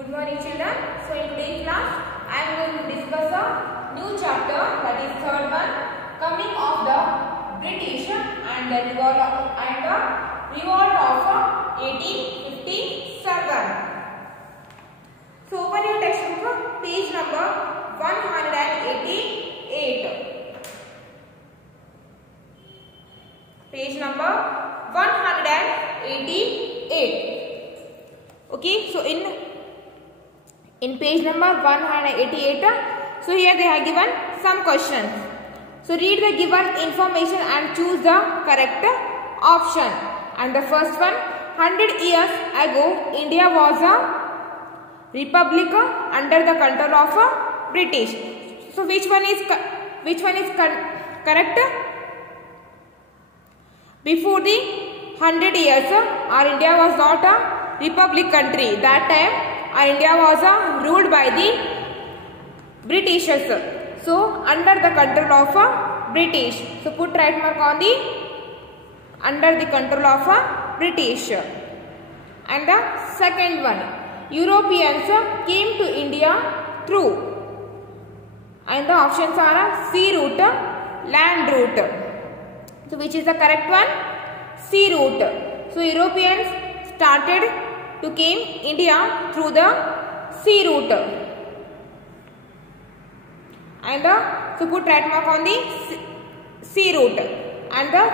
Good morning children. So in today's class I am going to discuss a new chapter, that is third one, coming of the British and the revolt of 1857. So open your textbook, page number 188. Page number 188. Okay, so in page number 188, so here they are given some questions. So read the given information and choose the correct option. And the first one, 100 years ago India was a republic under the control of British. So which one is correct? Before the 100 years, our India was not a republic country. That time our India was ruled by the Britishers. So under the control of British. So put right mark on the under the control of British. And the second one, Europeans came to India through, and the options are sea route, land route. So which is the correct one? Sea route. So Europeans started to came India through the sea route. And so put right mark on the sea route. And the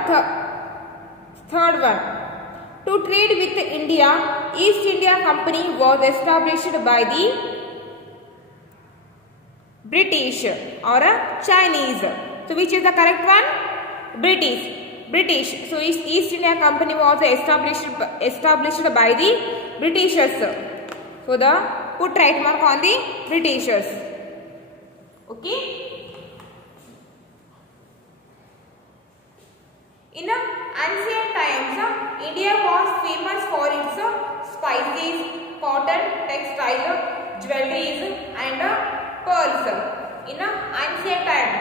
third one, to trade with India, East India Company was established by the British or Chinese. So which is the correct one? British. So East India Company was established by the Britishers. So the put right mark on the Britishers. Okay. In ancient times, India was famous for its spices, cotton, textile, jewelries and pearls. In ancient time,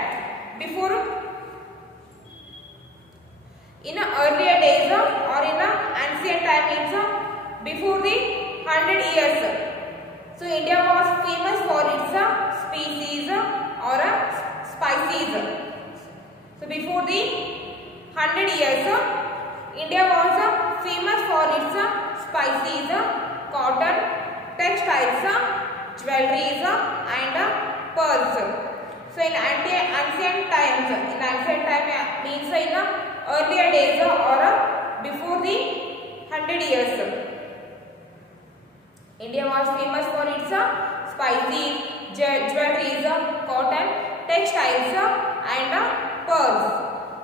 in earlier days or in ancient time means before the 100 years. So India was famous for its species or spices. So before the 100 years, India was famous for its spices, cotton, textiles, jewelries and pearls. So in ancient times, means in earlier days or before the 100 years, India was famous for its spices, jewelries, cotton, textiles and pearls.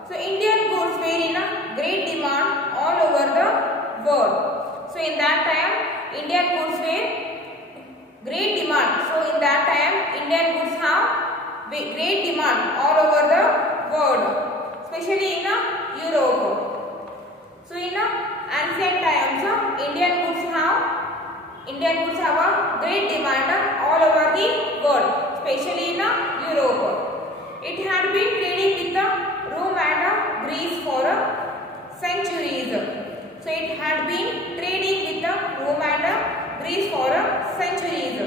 So Indian goods were in great demand all over the world. So in that time Indian goods were great demand. So in that time Indian goods have great demand all over the world, especially in Europe. So in ancient times Indian goods have a great demand all over the world, especially in Europe. It had been trading with Rome and Greece for centuries. So it had been trading with Rome and Greece for centuries.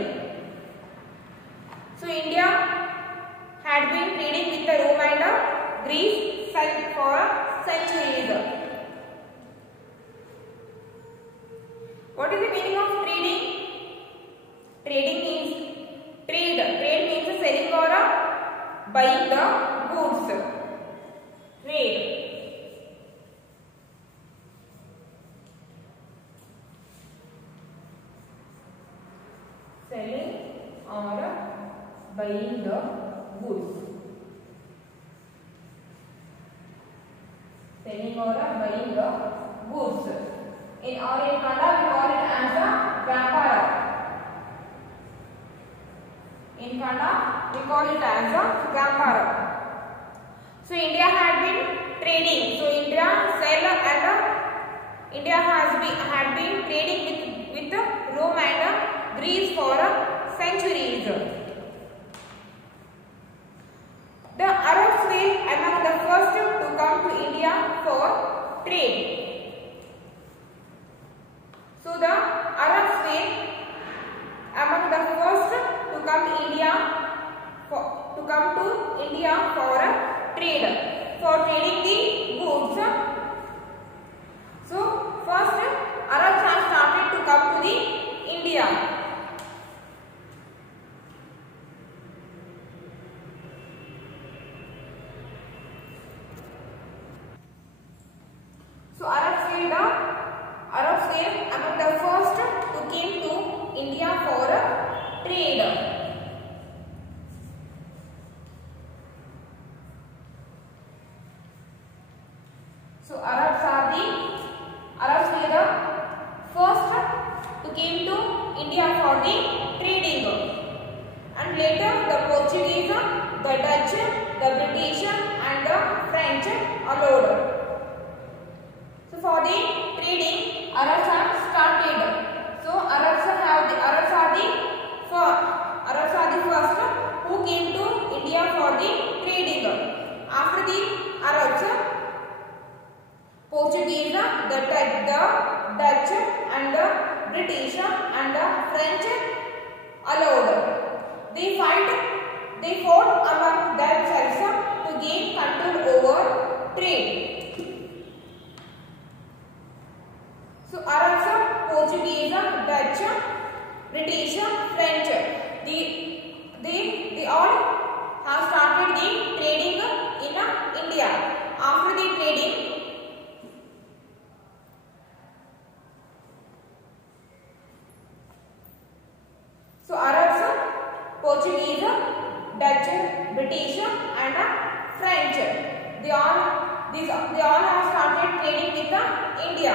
So India had been trading with Rome and Greece for centuries. What is the meaning of trading? Trading means trade. Trade means selling or buying the goods. Trade. Selling or buying the goods. Selling or buying the goods. In Kannada we call it as a vyapara. In Kannada we call it as a vyapara. So India had been trading. So India had been trading with Rome and Greece for centuries. The Arabs were among the first to come to India for trade. So the Arabs were the trading. And later the Portuguese, the Dutch, the British and the French allowed. So for the trading, Arabs have started. So Arabs are the first who came to India for the trading. After the Arabs, Portuguese, the Dutch and the British and the French allowed. They fought among themselves to gain control over trade. So Arabs, Portuguese, Dutch, British, French, they all have started the trading in India. After the trading, so Arabs, Portuguese, Dutch, British and French, they all have started trading with India.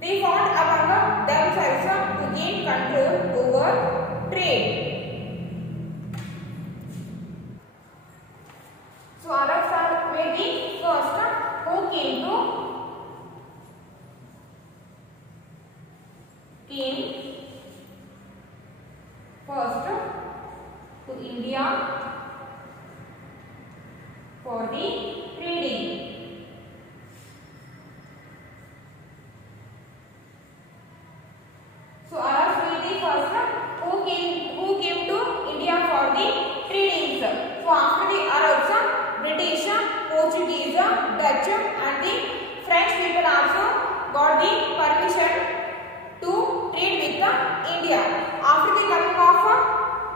They fought among themselves to gain control over trade. So Arabs were the first who came first to India for the trading. So Arabs were the first who came to India for the trading. So after the Arabs, British, Portuguese, Dutch and the French people also got the permission to trade with India. After the coming of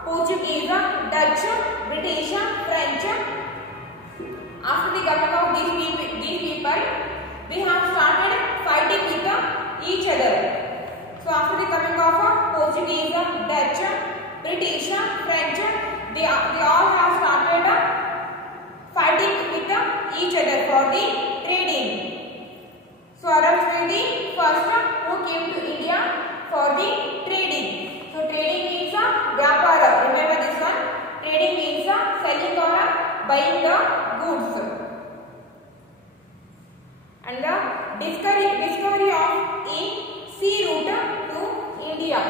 Portuguese, Dutch, British, French, after the coming of these people, they have started fighting with each other. So after the coming of Portuguese, Dutch, British, French, they all have started fighting with each other for the trading. So Arabs were the first who came to India for the trading. So trading means vyapara. Remember this one. Trading means selling or buying the goods. And the discovery of a sea route to India.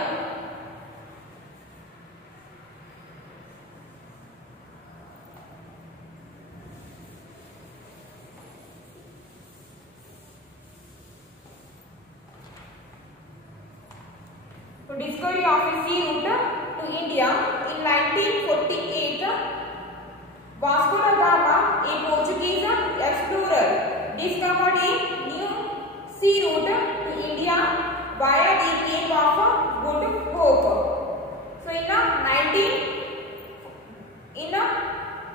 So discovery of a sea route to India in 1948, Vasco da Gama, a Portuguese explorer, discovered a new sea route to India via the Cape of Good Hope. So in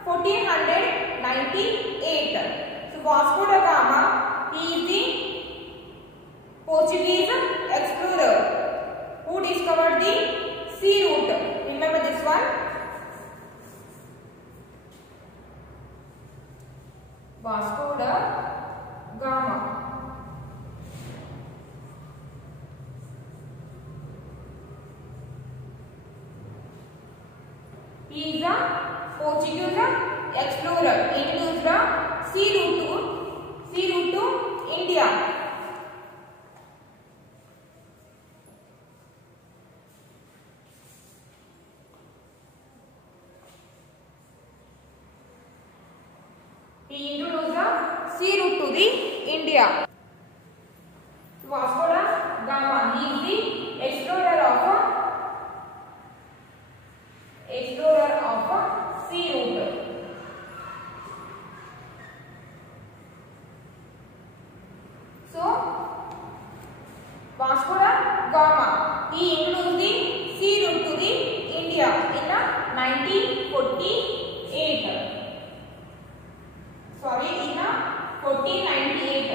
1498, so Vasco da Gama, he is the Portuguese explorer who discovered the sea route. Remember this one. Vasco da Gama. He is a Portuguese explorer. Introduced the sea route to India. He introduced the sea route to the India. Vasco da Gama, he is the explorer of sea route. So Vasco da Gama, he introduced the sea route to the India in 1948. Sorry, in 1498.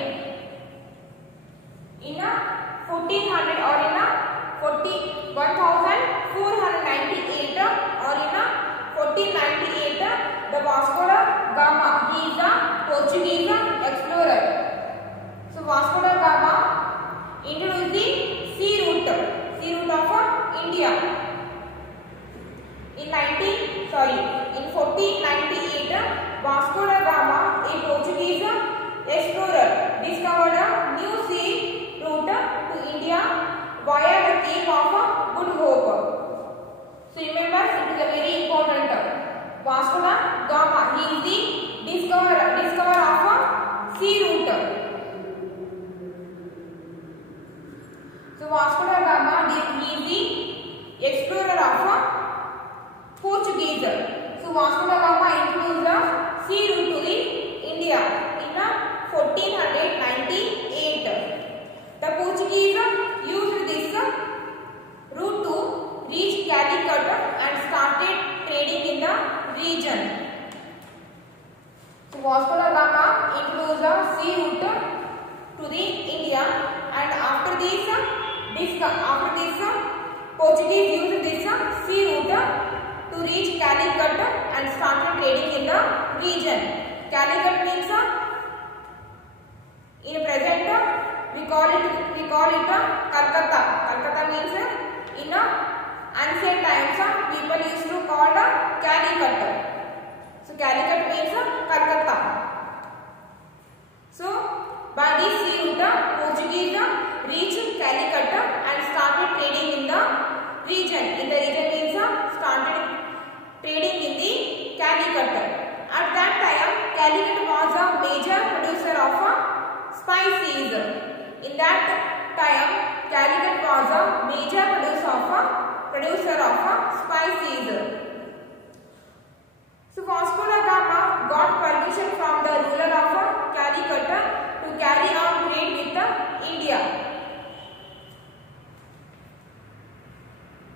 In 1400 or in 1498 or in 1498, the Vasco da Gama, he is a Portuguese explorer. So Vasco da Gama introduced the sea route of India. So Vasco da Gama, he is the explorer of Portuguese. So Vasco da Gama introduced the sea route to the India in 1498. The Portuguese used this route to reach Calicut and started trading in the region. So Vasco da Gama introduced the sea route to the India, and after this Portuguese used this sea route to reach Calicut and started trading in the region. Calicut means in present we call it Calcutta. Calcutta means in ancient times people used to call Calicut. So Calicut means Calcutta. So by this sea route Portuguese reached Calicut and started trading in the region. In the region means started trading in the Calicut. At that time Calicut was a major producer of spices. In that time Calicut was a major producer of spices. So Vasco da Gama got permission from the ruler of Calicut to carry on trade with India.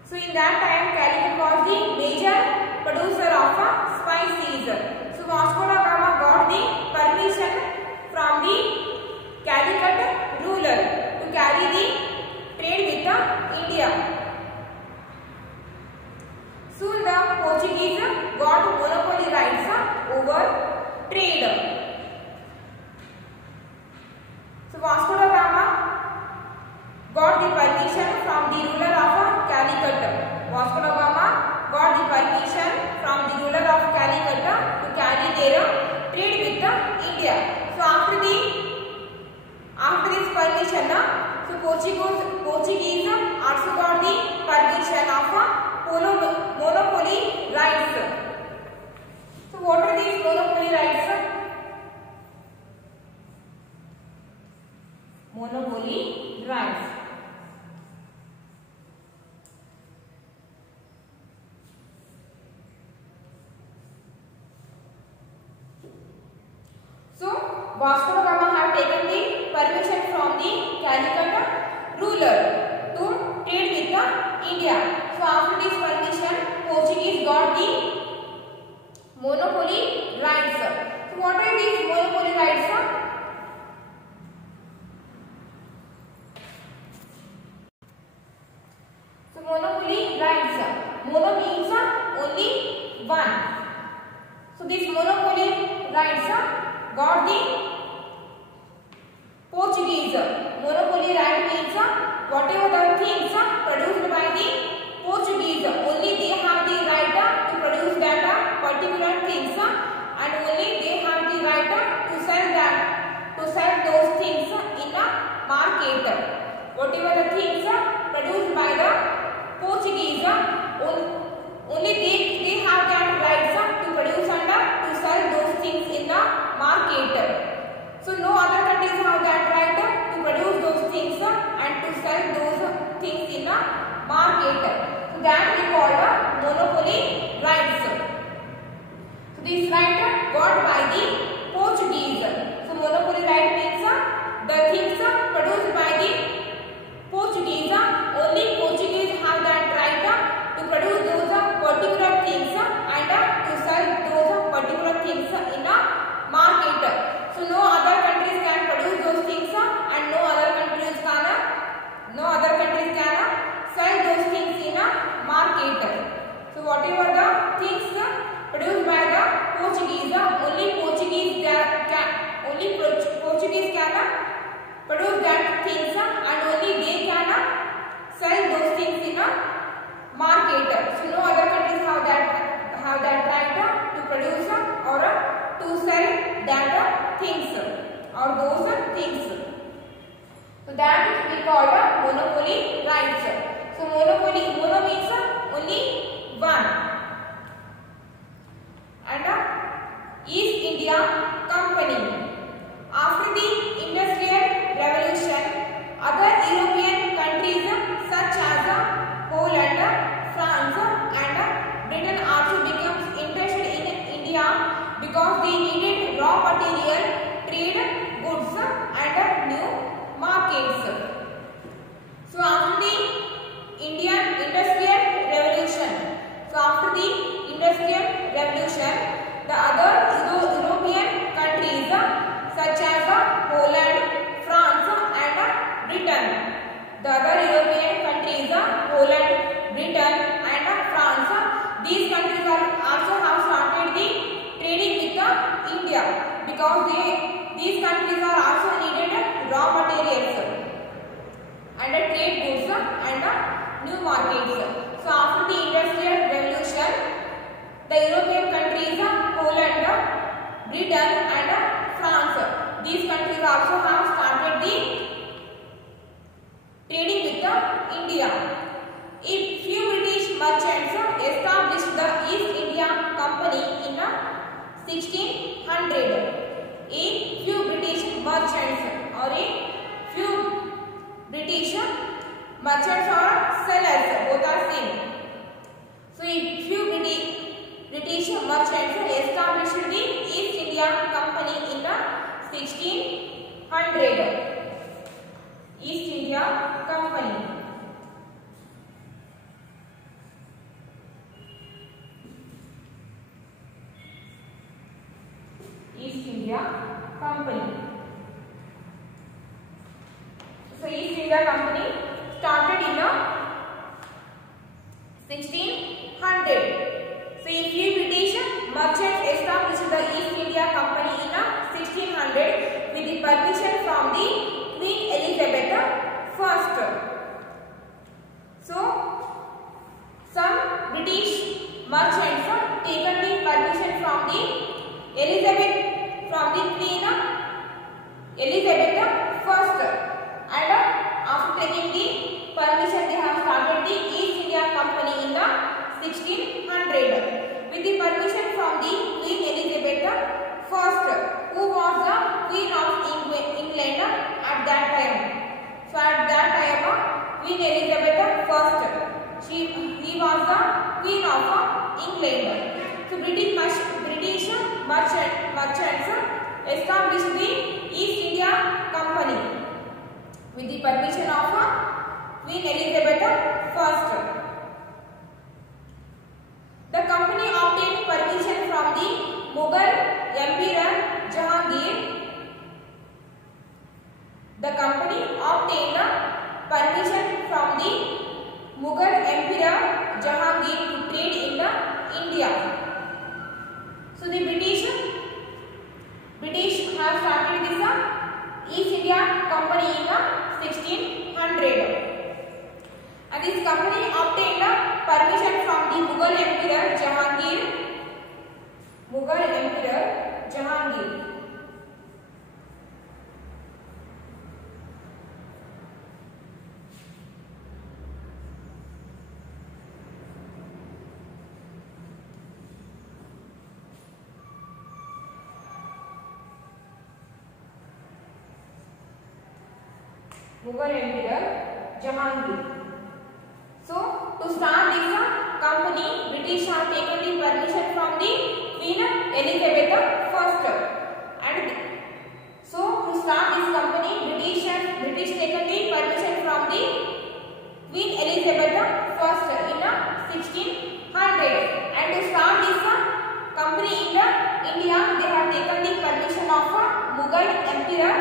So in that time Calicut was the major producer of spices. So Vasco da Gama got the permission from the Calicut ruler to carry the trade with India. Soon the Portuguese got monopoly rights over trade. So Vasco da Gama got the permission from the ruler of Calicut. Vasco da Gama got the permission from the ruler of Calicut to carry their trade with India. So after this permission, so Portuguese also got the permission of monopoly rights. So what are these monopoly rights? Monopoly rights. So Vasco da Gama have taken the permission from the Calicut ruler to trade with India. So after this permission, Portuguese got the monopoly rights. So what are these monopoly rights? So monopoly rights. Mono means only one. So this monopoly rights got the Portuguese. Monopoly right means whatever the things produced by the Portuguese, only they have the right to produce that particular things, and only they have the right to sell those things in a market. Whatever the things produced by the Portuguese, only they have that rights to produce and to sell those things in the market. So no other countries have that right to produce those things and to sell those things in a market. So that we call monopoly rights. So this right got by the Portuguese. So monopoly right means the things produced by the Portuguese, only Portuguese have that right to produce those particular things and to sell those particular things in a market. So no other countries can produce those things and no other countries can sell those things in a market. So whatever the things produced by the Portuguese, only Portuguese can produce that things and only they can sell those things in a market. So no other countries have that right to produce or to sell that things or those things. So that we call monopoly rights. So mono means only one. And East India Company. After the Industrial Revolution, other European countries the other European countries, Poland, Britain and France, these countries are also have started the trading with India because these countries are also needed raw materials and trade goods and new markets. So after the Industrial Revolution, the European countries, Poland, Britain and France, these countries also have started the trading with India. If few British merchants established the East India Company in 1600. A few British merchants or a few British merchants or sellers, both are same. So if few British merchants established the East India Company in 1600. East India Company. East India Company. So East India Company started in 1600. So if few British merchants established the East India Company in 1600 with the permission from the Queen Elizabeth I. So some British merchants taken the permission from the Queen Elizabeth I, and after taking the permission they have started the East India Company in 1600 with the permission from the Queen Elizabeth I, who was the Queen of England at that time. So at that time Queen Elizabeth I, he was the Queen of England. So British merchants established the East India Company with the permission of Queen Elizabeth I. The company obtained permission from the Mughal Emperor Jahangir. The company obtained permission from the Mughal Emperor Jahangir to trade in India. So the British have started this East India Company in 1600, and this company obtained permission from the Mughal Emperor Jahangir. So to start this company, British have taken the permission from the Queen Elizabeth I, and so to start this company, British taken the permission from the Queen Elizabeth I in 1600, and to start this company in India, they have taken the permission of Mughal Emperor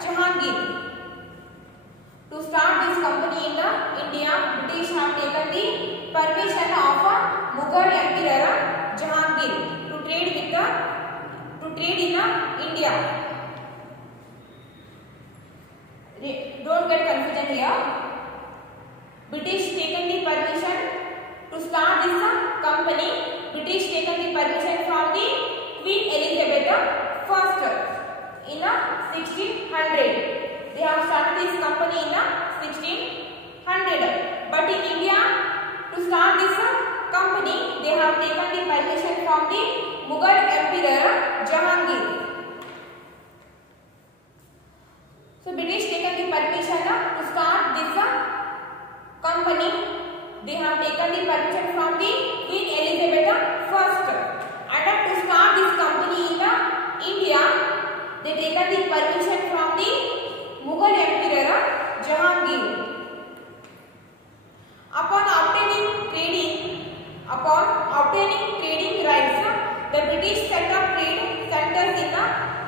Jahangir. To start this company in India, British have taken the permission of Mughal Emperor Jahangir to trade in India. Don't get confusion here. British taken the permission to start this company. British taken the permission from the Queen Elizabeth I in 1600. They have started this company in 1600. But in India, to start this company, they have taken the permission from the Mughal Emperor Jahangir. So British taken the permission to start this company. They have taken the permission from the Queen Elizabeth I, and to start this company in India, they taken the permission from the Mughal Emperor Jahangir. Upon obtaining trading rights, the British set up trade centers in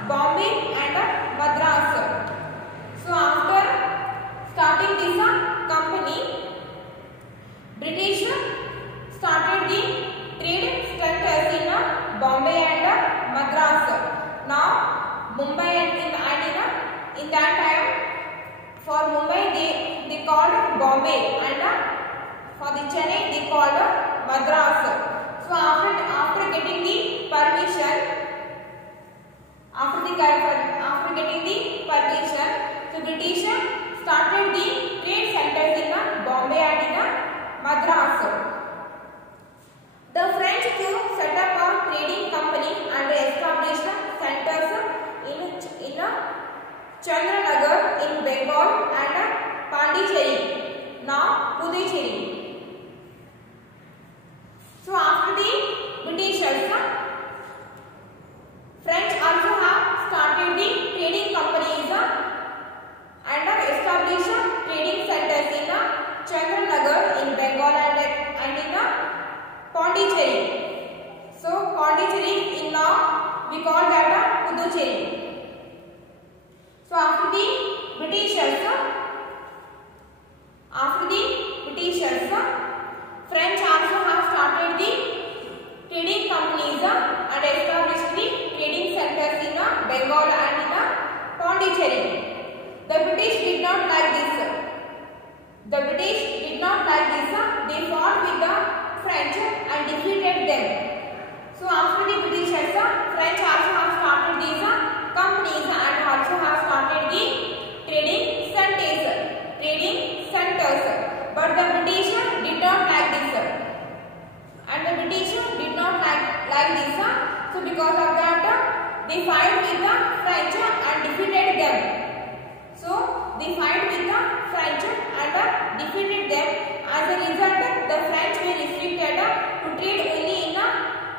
Bombay and Madras. So after starting this British started the trade centers in Bombay and Madras. Now Mumbai and in that time for Mumbai they called Bombay and for the Chennai they called Madras. So after getting the permission, so British started the trade centers in Bombay and in Madras. The French too set up a trading company and established centers in Chandranagar in Bengal and Pondicherry, now Puducherry. So after the Britishers, French also have started the trading companies and established trading centers in Chandranagar in Bengal and in Pondicherry. So Pondicherry in now we call that Puducherry. So after the Britishers, French also have started the trading companies and established the trading centers in Bengal and in Pondicherry. The British did not like this. They fought with the French and defeated them. So after the Britishers, French also have started these companies and also have started the trading centers. But the British did not like this. And the British did not like this. So because of that, they fight with the French and defeated them. So they fight with the French and defeated them. As a result, the French were restricted to trade only in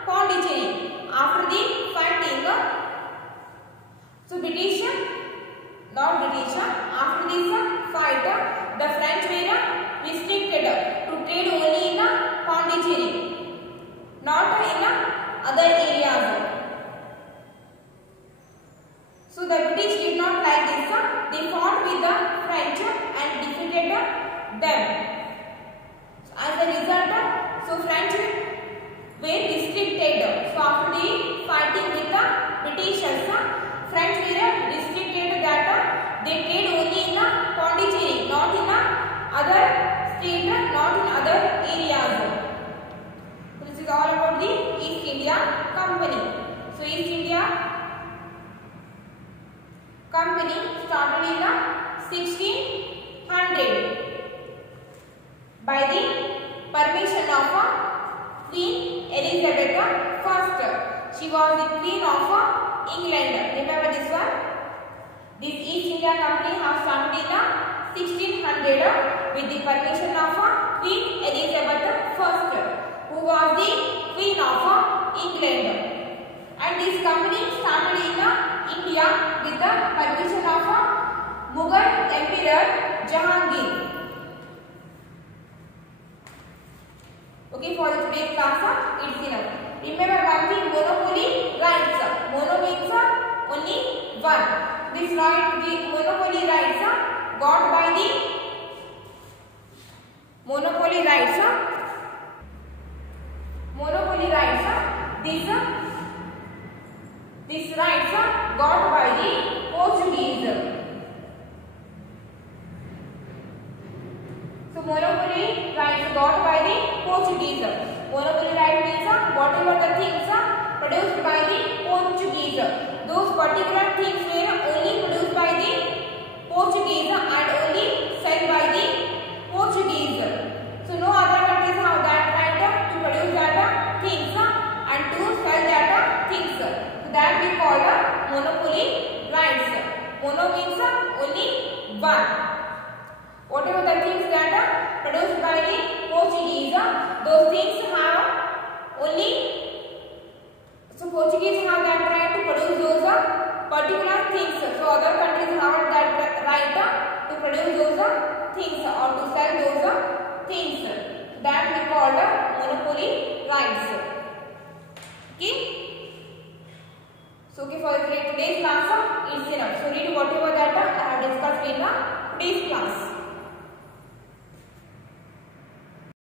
Pondicherry. After the fighting, so after this fight, the French were restricted to trade only in Pondicherry, not in other areas. So the British did not like this. They fought with the French and defeated them. As a result, so French were restricted. So after the fighting with the Britishers, French were restricted that they trade only in Pondicherry, not in other states, not in other areas. This is all about the East India Company. So East India Company started in 1600 by the permission of Queen Elizabeth I. She was the Queen of England. Remember this one? This East India Company has started in 1600 with the permission of Queen Elizabeth I, who was the Queen of England. And this company started in India with the permission of Mughal Emperor Jahangir. Okay, for today's class, it's enough. Remember one thing, monopoly rights. Mono means only one. This right, the monopoly rights got by the monopoly rights. These rights got by the Portuguese. So monopoly rights got by the Portuguese. Monopoly right means whatever the things produced by the Portuguese, those particular things were only produced by the Portuguese and only sold by the Portuguese. So no other countries have that right to produce that things and to sell that things. So that we call monopoly rights. Mono means only one. Whatever the things that are produced by the Portuguese, those things have only, so Portuguese have that right to produce those particular things. So other countries have that right to produce those things or to sell those things. That we call monopoly rights. Okay. So okay, for today's class, it's enough. So read whatever that I have discussed in today's class.